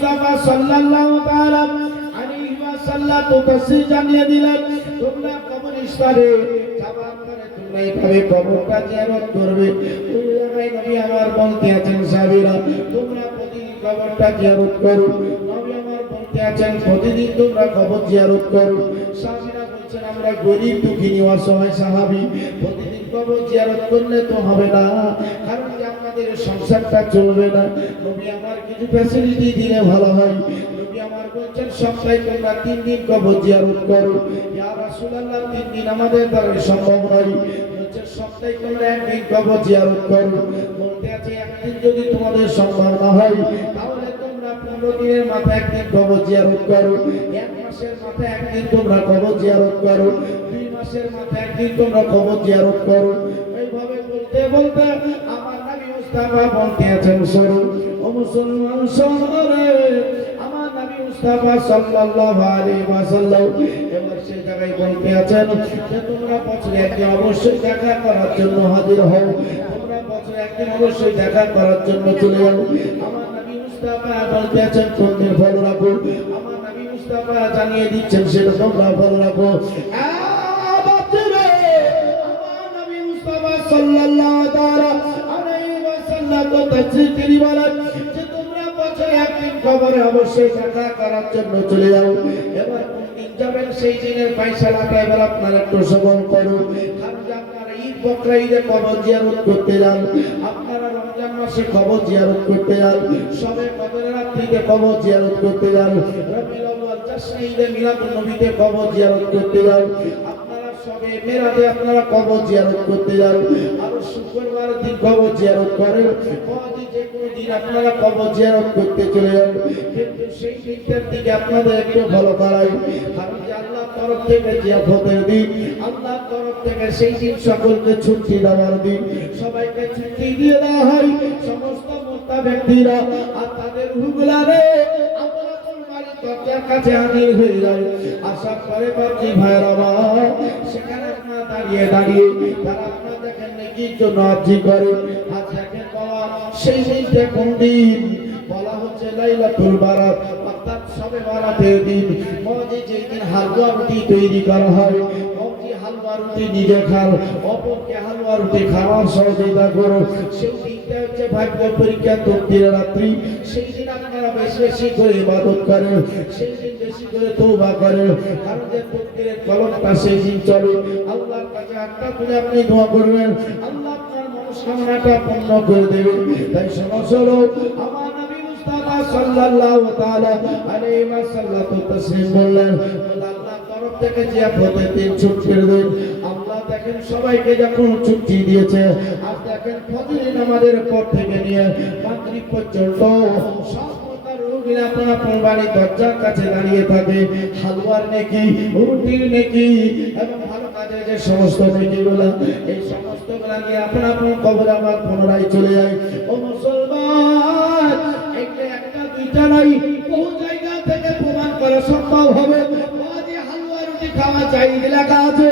মুস্তাফা সাল্লাল্লাহু তাআলা আলাইহি ওয়াসাল্লাম তো তাসির জানিয়ে দিলেন তোমরা কবরস্থানে যাবার পরে তোমরা এইভাবে কবরটা জিয়ারত করবে। ওই জায়গায় নবী আমার বলতে আছেন সাহাবীরা তোমরা প্রতিদিন কবরটা জিয়ারত করো। নবী আমার বলতে আছেন প্রতিদিন তোমরা কবর জিয়ারত করো। সাহাবীরা বলছেন আমরা গরীব দুঃখী অসহায় সাহাবী প্রতিদিন কবর জিয়ারত করলে তো হবে না, কারণ যে আমাদের সংসারটা চলবে না। নবী আমার কিছু ফ্যাসিলিটি দিলে ভালো হয়। নবী আমার বলছেন সপ্তাহে তোমরা 3 দিন কবর জিয়ারত করো। ইয়া রাসূলুল্লাহ 3 দিন আমাদের দ্বারা সম্ভব নয়, বলছে সপ্তাহে তোমরা 1 দিন কবর জিয়ারত করো। বলতে আছে একদিন যদি তোমাদের সম্ভব না হয় তাহলে তোমরা 15 দিনের মাথায় 1 দিন কবর জিয়ারত করো, 1 মাসের মাথায় 1 দিন তোমরা কবর জিয়ারত করো, 2 মাসের মাথায় 1 দিন তোমরা কবর জিয়ারত করো। এইভাবে বলতে বলতে আমার নবী মুস্তাফা বলতে আছেন শোনো ও মুসলমান শোনো রে, আমার নবী মুস্তাফা সাল্লাল্লাহু আলাইহি ওয়াসাল্লাম এবার সেই জায়গায় বলতে আছেন যে তোমরা বছরে একদিন অবশ্যই দেখা করার জন্য হাজির হও, তোমরা বছরে একদিন অবশ্যই দেখা করার জন্য চলে যাও। আমার নবী মুস্তাফা বলতে আছেন তোমরা ভালো রাখো, আমার নবী মুস্তাফা জানিয়ে দিচ্ছেন সেটা তোমরা ভালো রাখো। সাল্লাল্লাহু তাআলা আলাইহি ওয়াসাল্লাম তো তাসদীক বলেন যে তোমরা বছরে একদিন কবরে অবশ্যই দেখা করার জন্য চলে যাও। এবার কোন দিন যাবেন সেই দিনের ফয়সালাটা এবার আপনারা একটু শ্রবণ করুন। কারণ যে আপনারা ঈদ বকরা ঈদে কবর জিয়ারত করতে যান, আপনারা রমজান মাসে কবর জিয়ারত করতে যান, শবে কদরের রাত্রিতে কবর জিয়ারত করতে যান, রবিউল আউয়াল জাশনে ঈদে মিলাদুন নবীতে কবর জিয়ারত করতে যান, সবে মেরাজে আপনারা কবর জিয়ারত করতে যান, আর শুক্রবার দিন কবর জিয়ারত করেন, পরদিন যে কোনো দিন আপনারা কবর জিয়ারত করতে চলে যান। কিন্তু সেই দিনটার দিকে আপনাদের একটু ভালো করাই, কারণ যে আল্লাহর তরফ থেকে জিয়ারতের দিন, আল্লাহর তরফ থেকে সেই দিন সকলকে ছুটি দেওয়ার দিন, সবাইকে ছুটি দিয়ে দেওয়া হয়। সমস্ত মোত্তা ব্যক্তিরা আর তাদের হুগুলারে দরজার কাছে হাজির হয়ে যায়, আসার পরে বাকি ভাইরা সেখানে আপনারা দাঁড়িয়ে দাঁড়িয়ে তারা আপনারা দেখেন নেকির জন্য আরজি করে। আজ দেখেন বাবা সেই দিনটা কোন দিন বলা হচ্ছে লাইলাতুল বারাত, অর্থাৎ শবে বারাতের দিন। মসজিদে যেই দিন হালুয়া রুটি তৈরি করা হয়, হালুয়া রুটি নিজে খান, অপরকে হালুয়া রুটি খাওয়ার সহযোগিতা করো। সেই দিনটা হচ্ছে ভাগ্য পরীক্ষা তকদীরের রাত্রি। সেই দিন আপনারা বেশি বেশি করে ইবাদত করেন, সেই দিন বেশি করে তওবা করেন, কারণ যে তকদীরের কলমটা সেই দিন চলে। আল্লাহর কাছে হাতটা তুলে আপনি দোয়া করবেন, আল্লাহ আপনার মনস্কামনাটা পূর্ণ করে দেবে। তাই শোনো আমার নবী মুস্তাফা সাল্লাল্লাহু তাআলা আলাইহি ওয়াসাল্লাম তাসলিম বললেন আল্লাহর তরফ থেকে জিয়ারতের দিন ছুটির দিন। আল্লাহ দেখেন সবাইকে যখন ছুটি দিয়েছে, আর দেখেন ফজরের নামাজের পর থেকে নিয়ে মাগরিব পর্যন্ত সব আপনারা আপনার বাড়ির দরজার কাছে দাঁড়িয়ে থাকে। হালুয়ার নেকি, রুটির নেকি এবং ভালো কাজের যে সমস্ত নেকিগুলা, এই সমস্তগুলা নিয়ে আপনার আপনার কবরে আবার পুনরায় চলে যায়। ও মুসলমান, একটা দুইটা নাই, বহু জায়গা থেকে প্রমাণ করা সম্ভব হবে। হালুয়া রুটি খাওয়া চাহিদ লেখা আছে,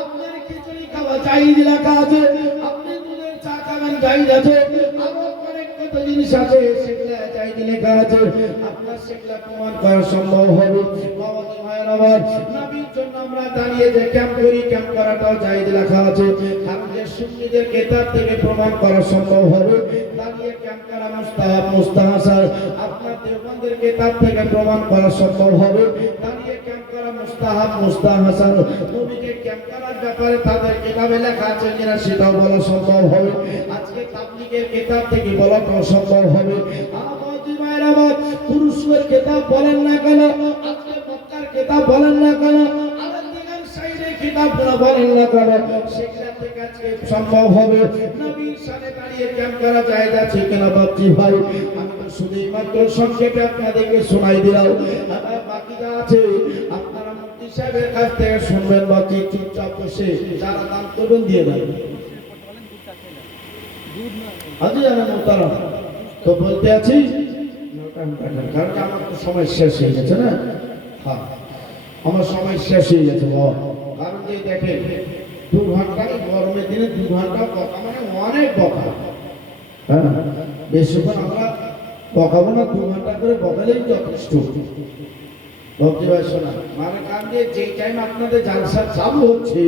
আপনার খিচুড়ি খাওয়া চাহিদ লেখা আছে, আপনি দুধের চা খাবেন চাহিদ আছে, আরো অনেক কত জিনিস আছে সেগুলা চাহিদ লেখা আছে। আপনার সেগুলা প্রমাণ করা সম্ভব হবে। বাবাজি ভাইয়ের আবার নবীর জন্য আমরা দাঁড়িয়ে যে ক্যাম্প করি, ক্যাম্প করাটাও চাহিদ লেখা আছে। কারণ যে সুন্নিদের কিতাব থেকে প্রমাণ করা সম্ভব হবে দাঁড়িয়ে ক্যাম্প করা মুস্তাহাব মুস্তাহাসান। আপনার দেওবন্দের কিতাব থেকে প্রমাণ করা সম্ভব হবে দাঁড়িয়ে ক্যাম্প করা মুস্তাহাব মুস্তাহাসান। নবীকে ক্যাম্প করার ব্যাপারে তাদের কিতাবে লেখা আছে কিনা সেটাও বলা সম্ভব হবে। আজকে তাবলীগের কিতাব থেকে বলাটাও সম্ভব হবে। আবার তুরস্কের কিতাব বলেন না কেন, আজকে মক্কার কিতাব বলেন না কেন, আবার দিগার সাইডের কিতাবগুলো বলেন না কেন, সেখান থেকে আজকে সম্ভব হবে। নবীর সাথে দাঁড়িয়ে ক্যাম্প করা জায়েজ আছে কিনা বাপজি ভাই, আমি তো শুধুই মাত্র সংক্ষেপে আপনাদেরকে শোনাই দিলাম। আবার বাকি যা আছে আপনারা মুফতি সাহেবের কাছ থেকে শুনবেন। বাকি চুপচাপ বসে যারা দান করবেন দিয়ে দেবেন। আজি আমি মোহতারা তো বলতে আছি, কারণ আমার তো সময় শেষ হয়ে গেছে না। হ্যাঁ, আমার সময় শেষ হয়ে গেছে। কারণ যে দেখেন 2 ঘন্টা গরমের দিনে 2 ঘন্টা কথা মানে অনেক কথা। হ্যাঁ, বেশিক্ষণ আমরা বকাবো না, 2 ঘন্টা করে বকালেই যথেষ্ট। ভক্তি ভাই শোনা মানে কান দিয়ে যে টাইম আপনাদের জালসা চালু হচ্ছে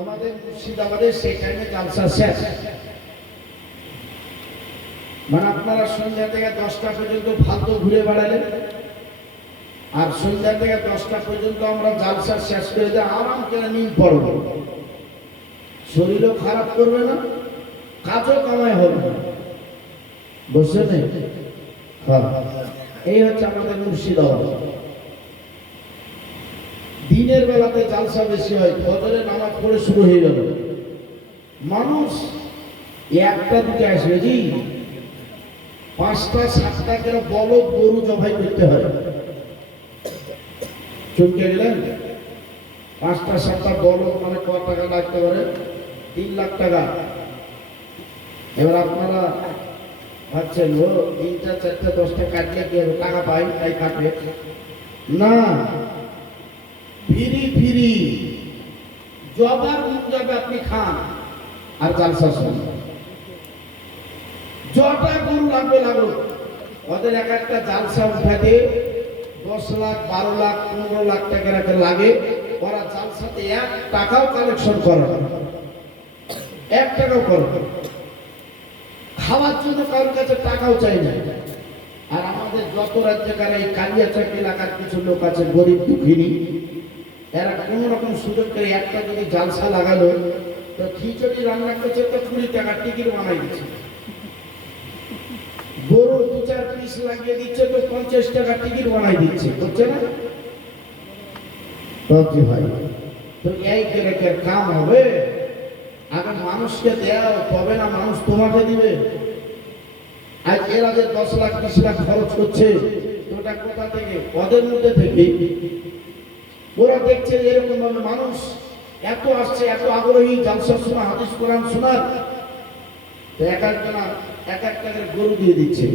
আমাদের মুর্শিদাবাদের সেই টাইমে জালসা শেষ। মানে আপনারা সন্ধ্যা থেকে 10টা পর্যন্ত ফালতু ঘুরে বেড়ালেন, আর সন্ধ্যা থেকে 10টা পর্যন্ত আমরা জালসা শেষ করে দিয়ে আরাম করে নিন পড়ব। শরীরও খারাপ করবে না, কাজও কামাই হবে না, বুঝছেন? হ্যাঁ, এই হচ্ছে আমাদের মুর্শিদাবাদ। দিনের বেলাতে জালসা বেশি হয়, ফজরের নামাজ পড়ে শুরু হয়ে গেল, মানুষ 1টা 2টা আসবে জি, 5টা 7টা করে বলদ গরু জবাই করতে হয়। চমকে গেলেন? 5টা 7টা বলদ মানে কত টাকা লাগতে পারে? 3 লাখ টাকা। এবার আপনারা ভাবছেন ও 3টা 4টা 10টা কাটলে কি হবে, টাকা পাই তাই কাটবে না। ফিরি জবার মন যাবে আপনি খান আর জালসা শুনবেন। জটা গরু লাগবে লাগুক, ওদের এক একটা জালসা উঠাতে 10 লাখ 12 লাখ 15 লাখ টাকা লাগে। ওরা জালসাতে 1 টাকাও কালেকশন করে না, 1 টাকাও করে না। খাওয়ার জন্য কারোর কাছে টাকাও চাই না। আর আমাদের যত রাজ্যকার এই কালিয়াচক এলাকার কিছু লোক আছে গরিব দুঃখিনী, এরা কোন রকম সুযোগ করে একটা যদি জালসা লাগালো তো খিচুড়ি রান্না করছে তো 20 টাকার টিকিট বানাই দিচ্ছে, গরু 2-4 পিস লাগিয়ে দিচ্ছে তো 50 টাকার টিকিট বানাই দিচ্ছে, বুঝছে না? তো ভাই তো এই করে কাম হবে? আগে মানুষকে দেও তবে না মানুষ তোমাকে দিবে। আজ এরা যে 10 লাখ 20 লাখ খরচ করছে ওটা কোথা থেকে? ওদের মধ্যে থেকে। ওরা দেখছে এরকম ভাবে মানুষ এত আসছে, এত আগ্রহী জালসা শোনা, হাদিস কোরআন শোনার, তো এক একজনা এক একটা করে গরু দিয়ে দিচ্ছে।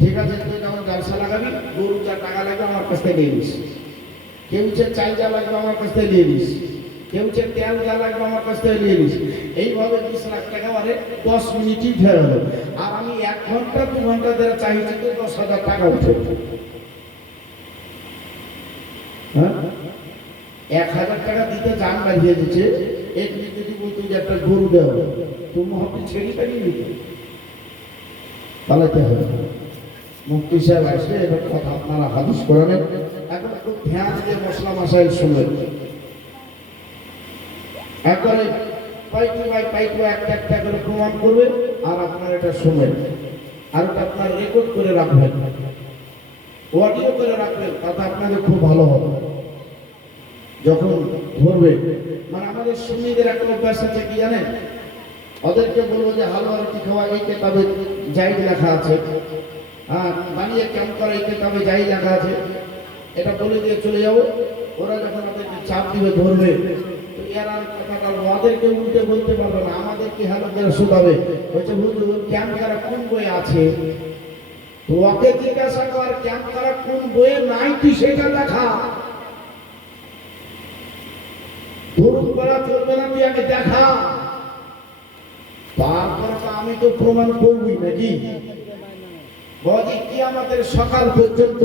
ঠিক আছে, তুই যখন জালসা লাগাবি গরু যা টাকা লাগবে আমার কাছ থেকে নিয়ে নিস, কেউ চাল যা লাগবে আমার কাছ থেকে নিয়ে নিস, কেউ তেল যা লাগবে আমার কাছ থেকে নিয়ে নিস। এইভাবে 20 লাখ টাকা মানে 10 মিনিটই ফেরা হলো। আর আমি 1 ঘন্টা 2 ঘন্টা ধরে চাইছি তো 10,000 টাকা উঠে। হ্যাঁ, 1,000 টাকা দিতে জান বাড়িয়ে দিচ্ছে। একদিন যদি বলতো যে একটা গরু দেওয়া, তুমি হয়তো ছেড়ে পারিয়ে দিতে পালাতে হবে। মুফতি সাহেব আসলে এবার কথা আপনারা হাদিস কোরআনের এখন খুব ধ্যান দিয়ে মশলা মাসাইল শুনবেন। একবারে পাইটু একটা একটা করে প্রমাণ করবে আর আপনার এটা শুনবেন, আর ওটা আপনার রেকর্ড করে রাখবেন, অডিও করে রাখবেন, তাতে আপনাদের খুব ভালো হবে যখন ধরবে। মানে আমাদের সুন্নিদের একটা অভ্যাস আছে কি জানেন, ওদেরকে বলবো যে হালুয়া রুটি খাওয়া এই কেতাবে যাই লেখা আছে, আর বানিয়ে কেমন করা এই কেতাবে যাই লেখা আছে, এটা বলে দিয়ে চলে যাবো। ওরা যখন ওদেরকে চাপ দিবে ধরবে, তো এরা কথাটা ওদেরকে উল্টে বলতে পারবে না, আমাদেরকে হালুয়া করে শোধাবে। বলছে হুজুর কেমন করা কোন বই আছে? তো ওকে জিজ্ঞাসা কর কেমন করা কোন বইয়ে নাই, তুই সেটা দেখা। ধরুন করা চলবে না, তুই আগে দেখা, তারপরে তো আমি তো প্রমাণ করবই নাকি। বলি কি আমাদের সকাল পর্যন্ত